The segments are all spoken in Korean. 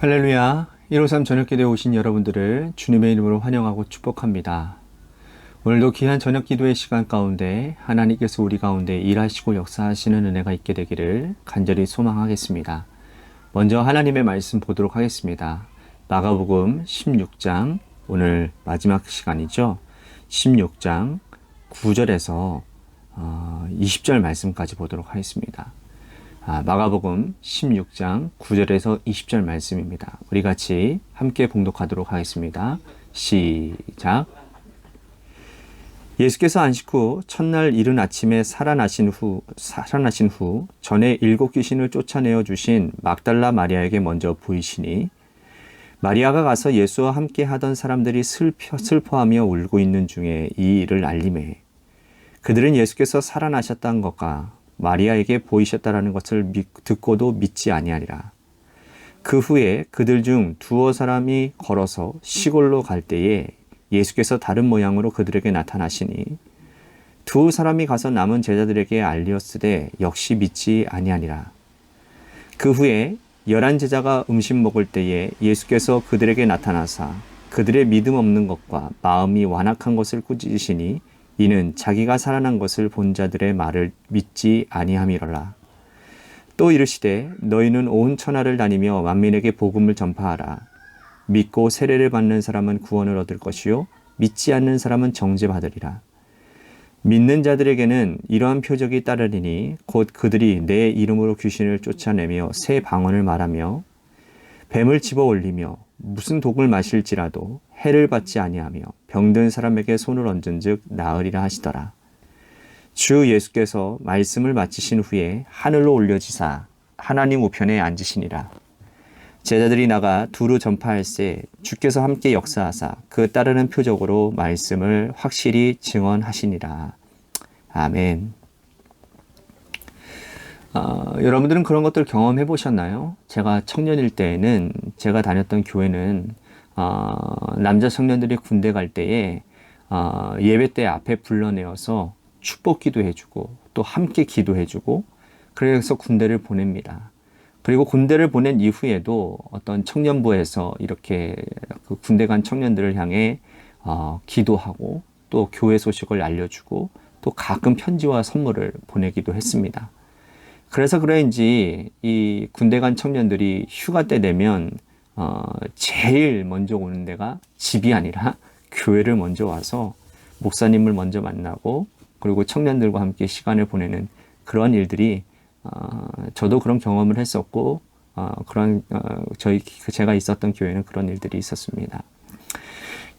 할렐루야. 153 저녁기도에 오신 여러분들을 주님의 이름으로 환영하고 축복합니다. 오늘도 귀한 저녁기도의 시간 가운데 하나님께서 우리 가운데 일하시고 역사하시는 은혜가 있게 되기를 간절히 소망하겠습니다. 먼저 하나님의 말씀 보도록 하겠습니다. 마가복음 16장, 오늘 마지막 시간이죠. 16장 9절에서 20절 말씀까지 보도록 하겠습니다. 마가복음 16장 9절에서 20절 말씀입니다. 우리 같이 함께 봉독하도록 하겠습니다. 시작. 예수께서 안식 후 첫날 이른 아침에 살아나신 후 전에 7 귀신을 쫓아내어 주신 막달라 마리아에게 먼저 보이시니 마리아가 가서 예수와 함께 하던 사람들이 슬퍼하며 울고 있는 중에 이 일을 알리매 그들은 예수께서 살아나셨다는 것과 마리아에게 보이셨다라는 것을 듣고도 믿지 아니하리라. 그 후에 그들 중 두어 사람이 걸어서 시골로 갈 때에 예수께서 다른 모양으로 그들에게 나타나시니 두 사람이 가서 남은 제자들에게 알리었으되 역시 믿지 아니하니라. 그 후에 11 제자가 음식 먹을 때에 예수께서 그들에게 나타나사 그들의 믿음 없는 것과 마음이 완악한 것을 꾸짖으시니 이는 자기가 살아난 것을 본 자들의 말을 믿지 아니함이로라. 또 이르시되 너희는 온 천하를 다니며 만민에게 복음을 전파하라. 믿고 세례를 받는 사람은 구원을 얻을 것이요 믿지 않는 사람은 정죄받으리라. 믿는 자들에게는 이러한 표적이 따르리니 곧 그들이 내 이름으로 귀신을 쫓아내며 새 방언을 말하며 뱀을 집어 올리며 무슨 독을 마실지라도 해를 받지 아니하며 병든 사람에게 손을 얹은즉 나으리라 하시더라. 주 예수께서 말씀을 마치신 후에 하늘로 올려지사 하나님 우편에 앉으시니라. 제자들이 나가 두루 전파할세 주께서 함께 역사하사 그 따르는 표적으로 말씀을 확실히 증언하시니라. 아멘. 여러분들은 그런 것들 경험해 보셨나요? 제가 청년일 때에는 제가 다녔던 교회는 남자 청년들이 군대 갈 때에 예배 때 앞에 불러내어서 축복 기도해주고 또 함께 기도해주고 그래서 군대를 보냅니다. 그리고 군대를 보낸 이후에도 어떤 청년부에서 이렇게 그 군대 간 청년들을 향해 기도하고 또 교회 소식을 알려주고 또 가끔 편지와 선물을 보내기도 했습니다. 그래서 그런지 이 군대 간 청년들이 휴가 때 되면 제일 먼저 오는 데가 집이 아니라 교회를 먼저 와서 목사님을 먼저 만나고 그리고 청년들과 함께 시간을 보내는 그런 일들이 저도 그런 경험을 했었고 제가 있었던 교회는 그런 일들이 있었습니다.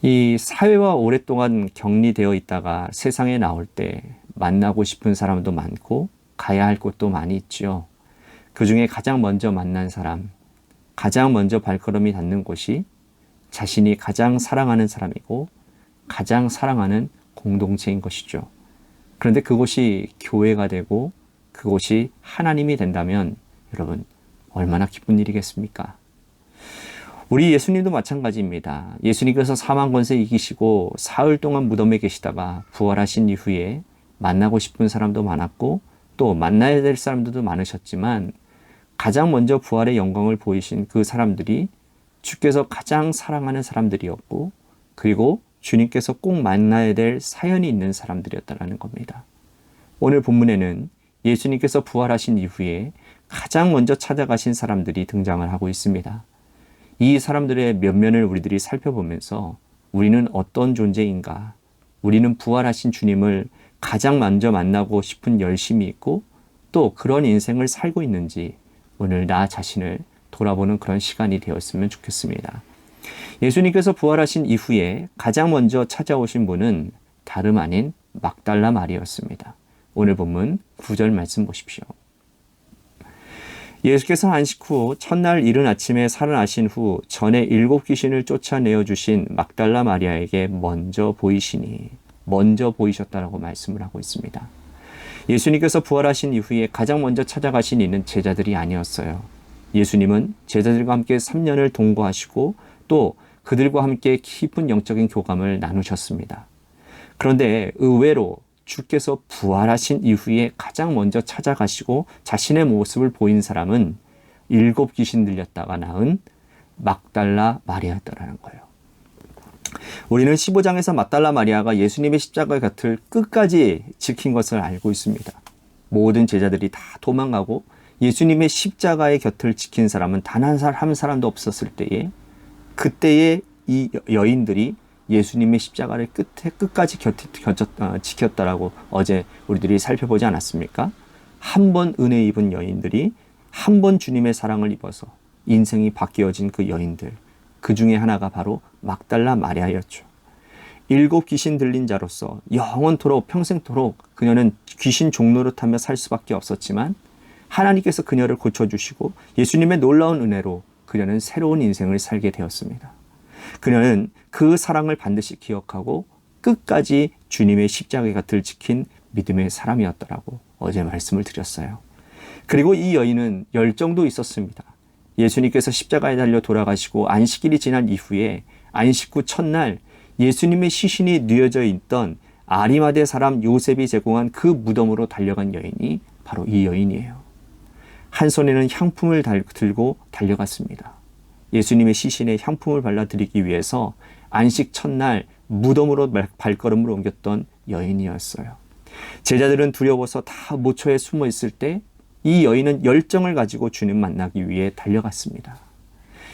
이 사회와 오랫동안 격리되어 있다가 세상에 나올 때 만나고 싶은 사람도 많고 가야 할 곳도 많이 있죠. 그 중에 가장 먼저 만난 사람, 가장 먼저 발걸음이 닿는 곳이 자신이 가장 사랑하는 사람이고 가장 사랑하는 공동체인 것이죠. 그런데 그곳이 교회가 되고 그곳이 하나님이 된다면 여러분 얼마나 기쁜 일이겠습니까? 우리 예수님도 마찬가지입니다. 예수님께서 사망 권세 이기시고 사흘 동안 무덤에 계시다가 부활하신 이후에 만나고 싶은 사람도 많았고 또 만나야 될 사람들도 많으셨지만 가장 먼저 부활의 영광을 보이신 그 사람들이 주께서 가장 사랑하는 사람들이었고 그리고 주님께서 꼭 만나야 될 사연이 있는 사람들이었다는 겁니다. 오늘 본문에는 예수님께서 부활하신 이후에 가장 먼저 찾아가신 사람들이 등장을 하고 있습니다. 이 사람들의 면면을 우리들이 살펴보면서 우리는 어떤 존재인가? 우리는 부활하신 주님을 가장 먼저 만나고 싶은 열심이 있고 또 그런 인생을 살고 있는지 오늘 나 자신을 돌아보는 그런 시간이 되었으면 좋겠습니다. 예수님께서 부활하신 이후에 가장 먼저 찾아오신 분은 다름 아닌 막달라 마리아였습니다. 오늘 본문 9절 말씀 보십시오. 예수께서 안식 후 첫날 이른 아침에 살아나신 후 전에 7 귀신을 쫓아내어 주신 막달라 마리아에게 먼저 보이셨다라고 말씀을 하고 있습니다. 예수님께서 부활하신 이후에 가장 먼저 찾아가신 이는 제자들이 아니었어요. 예수님은 제자들과 함께 3년을 동거하시고 또 그들과 함께 깊은 영적인 교감을 나누셨습니다. 그런데 의외로 주께서 부활하신 이후에 가장 먼저 찾아가시고 자신의 모습을 보인 사람은 7 귀신 들렸다가 나은 막달라 마리아였다라는 거예요. 우리는 15장에서 막달라 마리아가 예수님의 십자가 곁을 끝까지 지킨 것을 알고 있습니다. 모든 제자들이 다 도망가고 예수님의 십자가의 곁을 지킨 사람은 단 한 사람도 없었을 때에, 그때에 이 여인들이 예수님의 십자가를 끝까지 지켰다라고 어제 우리들이 살펴보지 않았습니까? 한 번 은혜 입은 여인들이 한 번 주님의 사랑을 입어서 인생이 바뀌어진 그 여인들, 그 중에 하나가 바로 막달라 마리아였죠. 7 귀신 들린 자로서 영원토록 평생토록 그녀는 귀신 종노릇하며 살 수밖에 없었지만 하나님께서 그녀를 고쳐주시고 예수님의 놀라운 은혜로 그녀는 새로운 인생을 살게 되었습니다. 그녀는 그 사랑을 반드시 기억하고 끝까지 주님의 십자가 곁을 지킨 믿음의 사람이었더라고 어제 말씀을 드렸어요. 그리고 이 여인은 열정도 있었습니다. 예수님께서 십자가에 달려 돌아가시고 안식일이 지난 이후에 안식 후 첫날 예수님의 시신이 뉘어져 있던 아리마대 사람 요셉이 제공한 그 무덤으로 달려간 여인이 바로 이 여인이에요. 한 손에는 향품을 들고 달려갔습니다. 예수님의 시신에 향품을 발라드리기 위해서 안식 첫날 무덤으로 발걸음을 옮겼던 여인이었어요. 제자들은 두려워서 다 모처에 숨어 있을 때 이 여인은 열정을 가지고 주님 만나기 위해 달려갔습니다.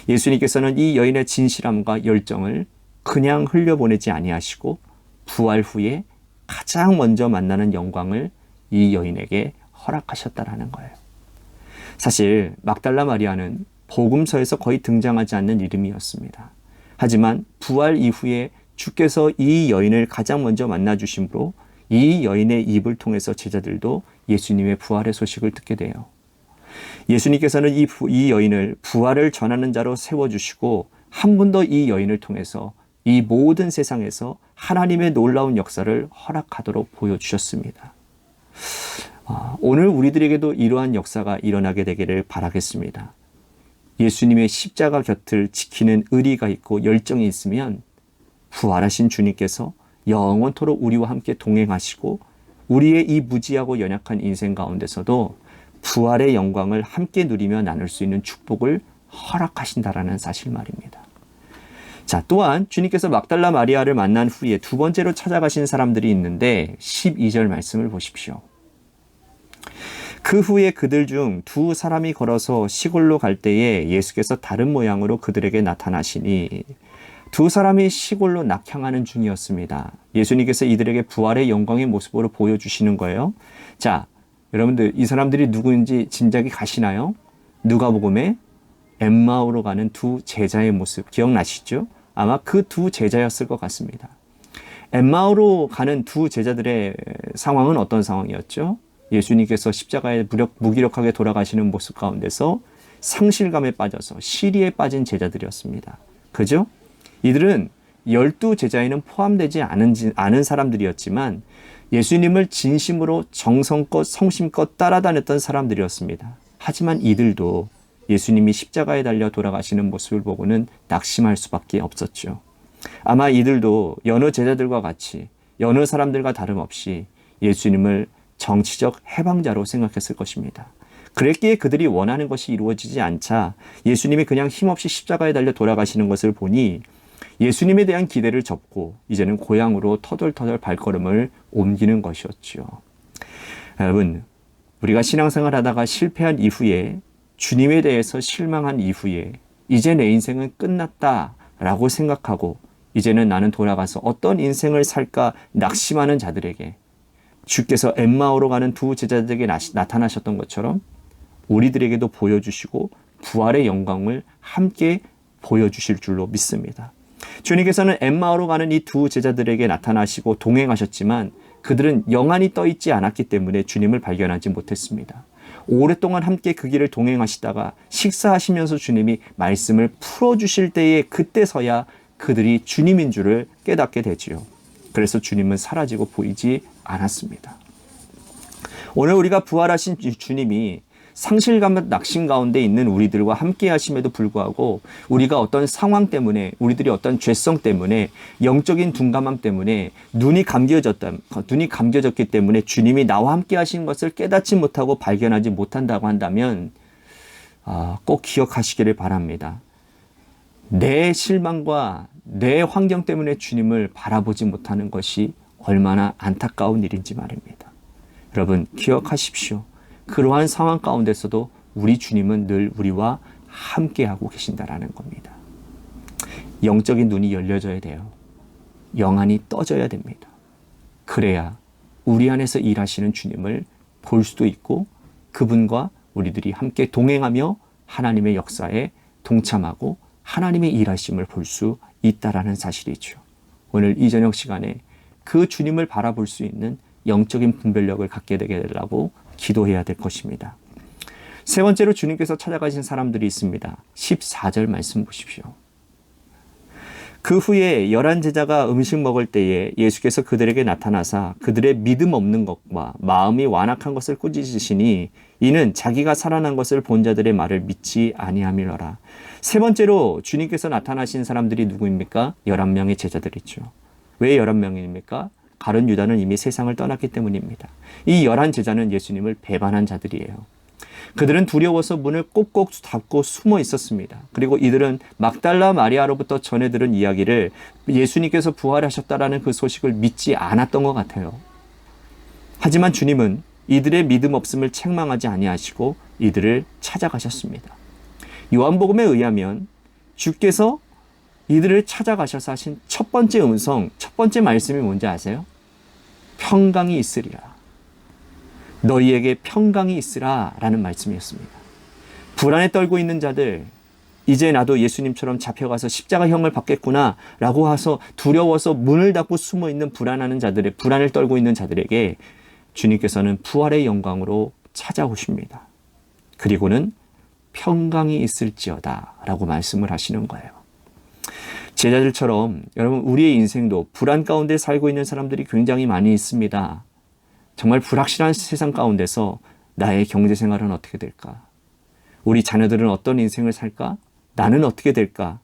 예수님께서는 이 여인의 진실함과 열정을 그냥 흘려보내지 아니하시고 부활 후에 가장 먼저 만나는 영광을 이 여인에게 허락하셨다라는 거예요. 사실 막달라 마리아는 복음서에서 거의 등장하지 않는 이름이었습니다. 하지만 부활 이후에 주께서 이 여인을 가장 먼저 만나주심으로 이 여인의 입을 통해서 제자들도 예수님의 부활의 소식을 듣게 돼요. 예수님께서는 이 여인을 부활을 전하는 자로 세워주시고 한 번 더 이 여인을 통해서 이 모든 세상에서 하나님의 놀라운 역사를 허락하도록 보여주셨습니다. 오늘 우리들에게도 이러한 역사가 일어나게 되기를 바라겠습니다. 예수님의 십자가 곁을 지키는 의리가 있고 열정이 있으면 부활하신 주님께서 영원토록 우리와 함께 동행하시고 우리의 이 무지하고 연약한 인생 가운데서도 부활의 영광을 함께 누리며 나눌 수 있는 축복을 허락하신다라는 사실 말입니다. 자, 또한 주님께서 막달라 마리아를 만난 후에 두 번째로 찾아가신 사람들이 있는데 12절 말씀을 보십시오. 그 후에 그들 중 두 사람이 걸어서 시골로 갈 때에 예수께서 다른 모양으로 그들에게 나타나시니 두 사람이 시골로 낙향하는 중이었습니다. 예수님께서 이들에게 부활의 영광의 모습으로 보여주시는 거예요. 자, 여러분들 이 사람들이 누구인지 짐작이 가시나요? 누가복음에 엠마오로 가는 두 제자의 모습 기억나시죠? 아마 그 두 제자였을 것 같습니다. 엠마오로 가는 두 제자들의 상황은 어떤 상황이었죠? 예수님께서 십자가에 무기력하게 돌아가시는 모습 가운데서 상실감에 빠져서 시리에 빠진 제자들이었습니다. 그죠? 이들은 12제자에는 포함되지 않은 사람들이었지만 예수님을 진심으로 정성껏 성심껏 따라다녔던 사람들이었습니다. 하지만 이들도 예수님이 십자가에 달려 돌아가시는 모습을 보고는 낙심할 수밖에 없었죠. 아마 이들도 여느 제자들과 같이 여느 사람들과 다름없이 예수님을 정치적 해방자로 생각했을 것입니다. 그랬기에 그들이 원하는 것이 이루어지지 않자 예수님이 그냥 힘없이 십자가에 달려 돌아가시는 것을 보니 예수님에 대한 기대를 접고 이제는 고향으로 터덜터덜 발걸음을 옮기는 것이었죠. 여러분, 우리가 신앙생활 하다가 실패한 이후에 주님에 대해서 실망한 이후에 이제 내 인생은 끝났다라고 생각하고 이제는 나는 돌아가서 어떤 인생을 살까 낙심하는 자들에게 주께서 엠마오로 가는 두 제자들에게 나타나셨던 것처럼 우리들에게도 보여주시고 부활의 영광을 함께 보여주실 줄로 믿습니다. 주님께서는 엠마오로 가는 이 두 제자들에게 나타나시고 동행하셨지만 그들은 영안이 떠 있지 않았기 때문에 주님을 발견하지 못했습니다. 오랫동안 함께 그 길을 동행하시다가 식사하시면서 주님이 말씀을 풀어주실 때에 그때서야 그들이 주님인 줄을 깨닫게 되지요. 그래서 주님은 사라지고 보이지 않았습니다. 오늘 우리가 부활하신 주님이 상실감과 낙심 가운데 있는 우리들과 함께 하심에도 불구하고 우리가 어떤 상황 때문에 우리들이 어떤 죄성 때문에 영적인 둔감함 때문에 눈이 감겨졌기 때문에 주님이 나와 함께 하신 것을 깨닫지 못하고 발견하지 못한다고 한다면 꼭 기억하시기를 바랍니다. 내 실망과 내 환경 때문에 주님을 바라보지 못하는 것이 얼마나 안타까운 일인지 말입니다. 여러분 기억하십시오. 그러한 상황 가운데서도 우리 주님은 늘 우리와 함께하고 계신다라는 겁니다. 영적인 눈이 열려져야 돼요. 영안이 떠져야 됩니다. 그래야 우리 안에서 일하시는 주님을 볼 수도 있고 그분과 우리들이 함께 동행하며 하나님의 역사에 동참하고 하나님의 일하심을 볼 수 있다라는 사실이죠. 오늘 이 저녁 시간에 그 주님을 바라볼 수 있는 영적인 분별력을 갖게 되게 되려고 기도해야 될 것입니다. 세 번째로 주님께서 찾아가신 사람들이 있습니다. 14절 말씀 보십시오. 그 후에 11 제자가 음식 먹을 때에 예수께서 그들에게 나타나사 그들의 믿음 없는 것과 마음이 완악한 것을 꾸짖으시니 이는 자기가 살아난 것을 본 자들의 말을 믿지 아니함이로라. 세 번째로 주님께서 나타나신 사람들이 누구입니까? 11명의 제자들이죠. 왜 11명입니까? 가룟 유다는 이미 세상을 떠났기 때문입니다. 이 11 제자는 예수님을 배반한 자들이에요. 그들은 두려워서 문을 꼭꼭 닫고 숨어 있었습니다. 그리고 이들은 막달라 마리아로부터 전해 들은 이야기를 예수님께서 부활하셨다라는 그 소식을 믿지 않았던 것 같아요. 하지만 주님은 이들의 믿음 없음을 책망하지 아니하시고 이들을 찾아가셨습니다. 요한복음에 의하면 주께서 이들을 찾아가셔서 하신 첫 번째 음성, 첫 번째 말씀이 뭔지 아세요? 평강이 있으리라. 너희에게 평강이 있으라 라는 말씀이었습니다. 불안에 떨고 있는 자들, 이제 나도 예수님처럼 잡혀가서 십자가형을 받겠구나 라고 해서 두려워서 문을 닫고 숨어있는 불안을 떨고 있는 자들에게 주님께서는 부활의 영광으로 찾아오십니다. 그리고는 평강이 있을지어다 라고 말씀을 하시는 거예요. 제자들처럼 여러분 우리의 인생도 불안 가운데 살고 있는 사람들이 굉장히 많이 있습니다. 정말 불확실한 세상 가운데서 나의 경제생활은 어떻게 될까? 우리 자녀들은 어떤 인생을 살까? 나는 어떻게 될까?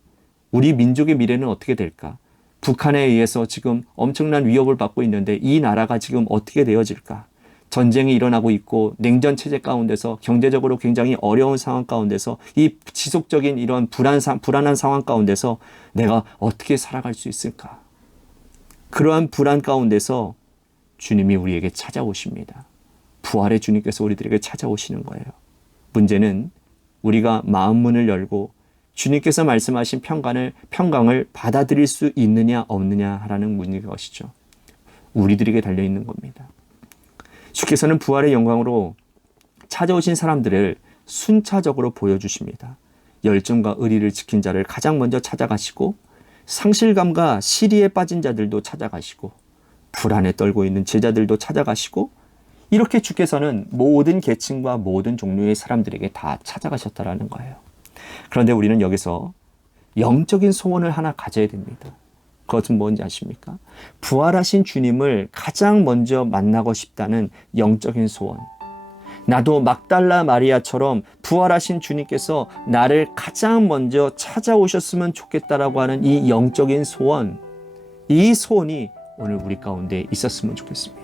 우리 민족의 미래는 어떻게 될까? 북한에 의해서 지금 엄청난 위협을 받고 있는데 이 나라가 지금 어떻게 되어질까? 전쟁이 일어나고 있고 냉전 체제 가운데서 경제적으로 굉장히 어려운 상황 가운데서 이 지속적인 이런 불안한 상황 가운데서 내가 어떻게 살아갈 수 있을까? 그러한 불안 가운데서 주님이 우리에게 찾아오십니다. 부활의 주님께서 우리들에게 찾아오시는 거예요. 문제는 우리가 마음 문을 열고 주님께서 말씀하신 평강을 받아들일 수 있느냐 없느냐라는 문제인 것이죠. 우리들에게 달려있는 겁니다. 주께서는 부활의 영광으로 찾아오신 사람들을 순차적으로 보여주십니다. 열정과 의리를 지킨 자를 가장 먼저 찾아가시고 상실감과 시리에 빠진 자들도 찾아가시고 불안에 떨고 있는 제자들도 찾아가시고 이렇게 주께서는 모든 계층과 모든 종류의 사람들에게 다 찾아가셨다라는 거예요. 그런데 우리는 여기서 영적인 소원을 하나 가져야 됩니다. 그것은 뭔지 아십니까? 부활하신 주님을 가장 먼저 만나고 싶다는 영적인 소원. 나도 막달라 마리아처럼 부활하신 주님께서 나를 가장 먼저 찾아오셨으면 좋겠다라고 하는 이 영적인 소원, 이 소원이 오늘 우리 가운데 있었으면 좋겠습니다.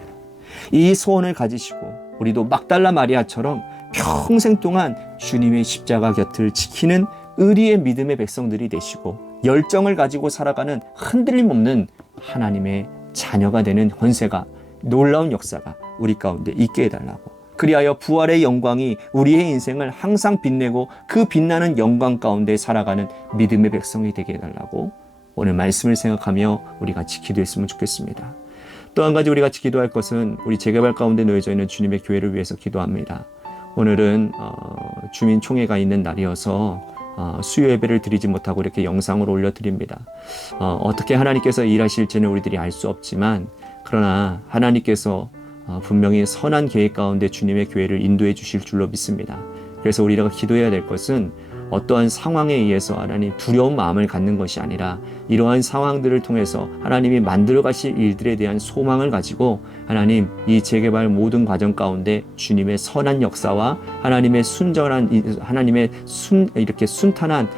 이 소원을 가지시고 우리도 막달라 마리아처럼 평생 동안 주님의 십자가 곁을 지키는 의리의 믿음의 백성들이 되시고 열정을 가지고 살아가는 흔들림 없는 하나님의 자녀가 되는 헌세가, 놀라운 역사가 우리 가운데 있게 해달라고, 그리하여 부활의 영광이 우리의 인생을 항상 빛내고 그 빛나는 영광 가운데 살아가는 믿음의 백성이 되게 해달라고 오늘 말씀을 생각하며 우리 같이 기도했으면 좋겠습니다. 또 한 가지 우리 같이 기도할 것은 우리 재개발 가운데 놓여져 있는 주님의 교회를 위해서 기도합니다. 오늘은 주민총회가 있는 날이어서 수요 예배를 드리지 못하고 이렇게 영상으로 올려드립니다. 어떻게 하나님께서 일하실지는 우리들이 알 수 없지만 그러나 하나님께서 분명히 선한 계획 가운데 주님의 교회를 인도해 주실 줄로 믿습니다. 그래서 우리가 기도해야 될 것은 어떠한 상황에 의해서 하나님 두려운 마음을 갖는 것이 아니라 이러한 상황들을 통해서 하나님이 만들어 가실 일들에 대한 소망을 가지고 하나님 이 재개발 모든 과정 가운데 주님의 선한 역사와 하나님의 이렇게 순탄한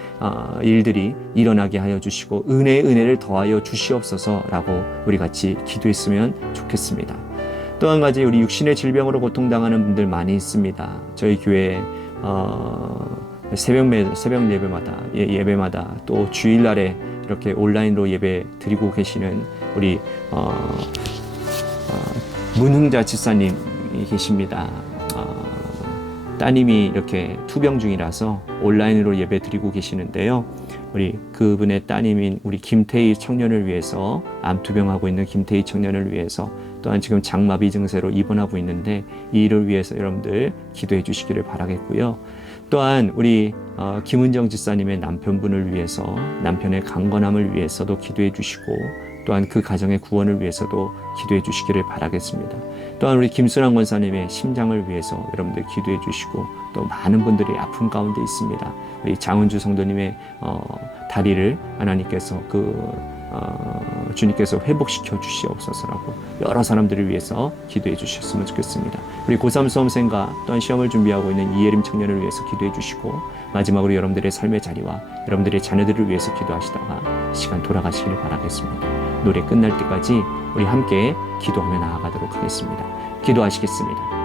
일들이 일어나게 하여 주시고 은혜를 더하여 주시옵소서라고 우리 같이 기도했으면 좋겠습니다. 또 한 가지 우리 육신의 질병으로 고통당하는 분들 많이 있습니다. 저희 교회에 새벽 예배마다 예배마다 또 주일날에 이렇게 온라인으로 예배 드리고 계시는 우리 문흥자 집사님이 계십니다. 따님이 이렇게 투병 중이라서 온라인으로 예배 드리고 계시는데요. 우리 그분의 따님인 우리 김태희 청년을 위해서, 암투병하고 있는 김태희 청년을 위해서, 또한 지금 장마비 증세로 입원하고 있는데 이 일을 위해서 여러분들 기도해 주시기를 바라겠고요. 또한 우리 김은정 집사님의 남편분을 위해서, 남편의 강건함을 위해서도 기도해 주시고, 또한 그 가정의 구원을 위해서도 기도해 주시기를 바라겠습니다. 또한 우리 김순환 권사님의 심장을 위해서 여러분들 기도해 주시고, 또 많은 분들이 아픔 가운데 있습니다. 우리 장은주 성도님의 다리를 하나님께서 주님께서 회복시켜 주시옵소서라고 여러 사람들을 위해서 기도해 주셨으면 좋겠습니다. 우리 고3 수험생과 또한 시험을 준비하고 있는 이예림 청년을 위해서 기도해 주시고, 마지막으로 여러분들의 삶의 자리와 여러분들의 자녀들을 위해서 기도하시다가 시간 돌아가시기를 바라겠습니다. 노래 끝날 때까지 우리 함께 기도하며 나아가도록 하겠습니다. 기도하시겠습니다.